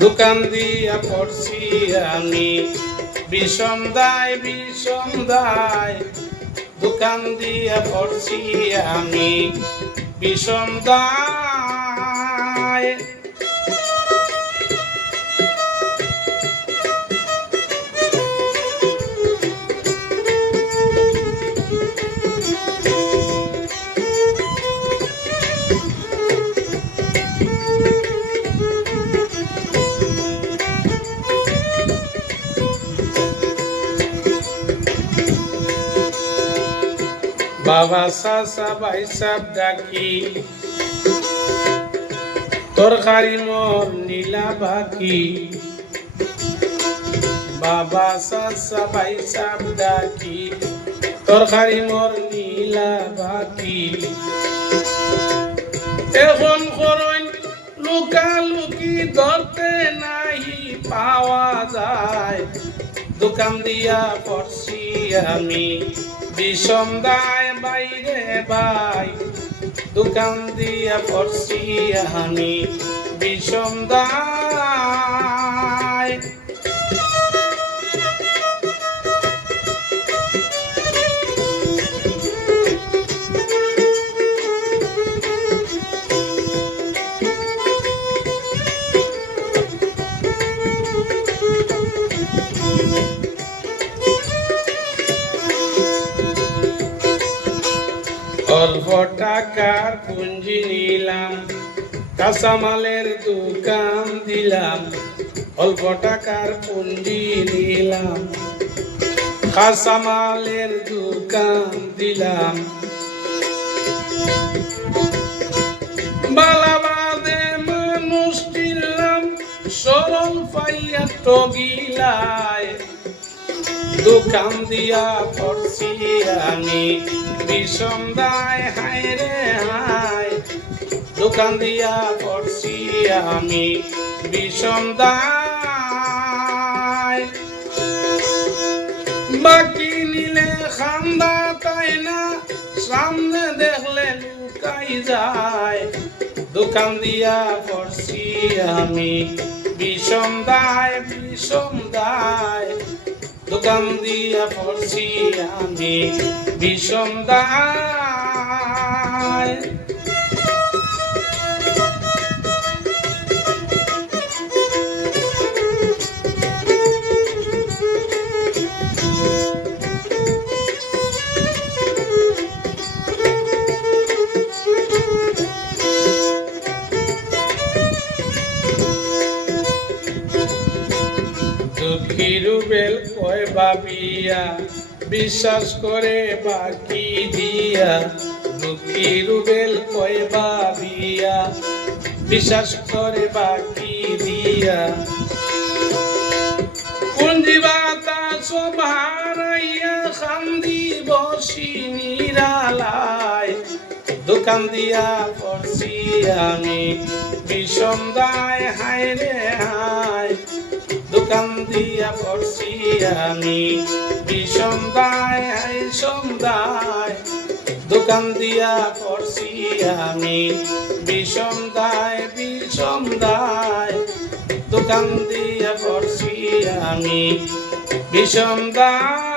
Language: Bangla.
দোকান দিয়া পড়ছি আমি বিষম দায় বিষম দায় দোকান দিয়া পড়ছি আমি বিষম দায় বাবা চাচা ভাই সাব ডাকি তরকারি মোর নীলা বাকি বাবা চাচা ভাই সাব ডাকি তরকারি মোর নীলা বাকি এখন করইন লুকালুকি ধরতে নাহি পাওয়া যায় দোকান দিয়া পড়ছি আমি বিষম দায় বাইরে ভাই দোকান দিয়া পড়ছি আমি বিষম দায় অল্প টাকার পুঁজি নিলাম কাঁচামালের দোকান দিলাম অল্প টাকার পুঁজি নিলাম কাঁচামালের দোকান দিলাম বালাবাদে মানুষ কিনলাম সরল পাইয়া টগিলায় দোকান দিয়া পড়ছি আমি বিষম দায় হায় রে হায় দোকান দিয়া পড়ছি আমি বিষম দায় বাকি নিলে খান্দা তাই না সামনে দেখলে লুকাই যায় দোকান দিয়া পড়ছি আমি বিষম দায় দোকান দিয়া পড়ছি আমি বিষম দায় দুঃখী রুবেল কয় ভাবিয়া বিশ্বাস করে বাকি দিয়া দুঃখী রুবেল কয় ভাবিয়া বিশ্বাস করে বাকি দিয়া পুঞ্জিবাতা সব হারাইয়া খান্দি বসি নিরালায় দোকান দিয়া পড়ছি আমি বিষম দায় হায় রে হায় দোকান দিয়া পড়ছি আমি বিষম দায় দোকান দিয়া পড়ছি আমি বিষম দায় দোকান দিয়া পড়ছি আমি বিষম দায়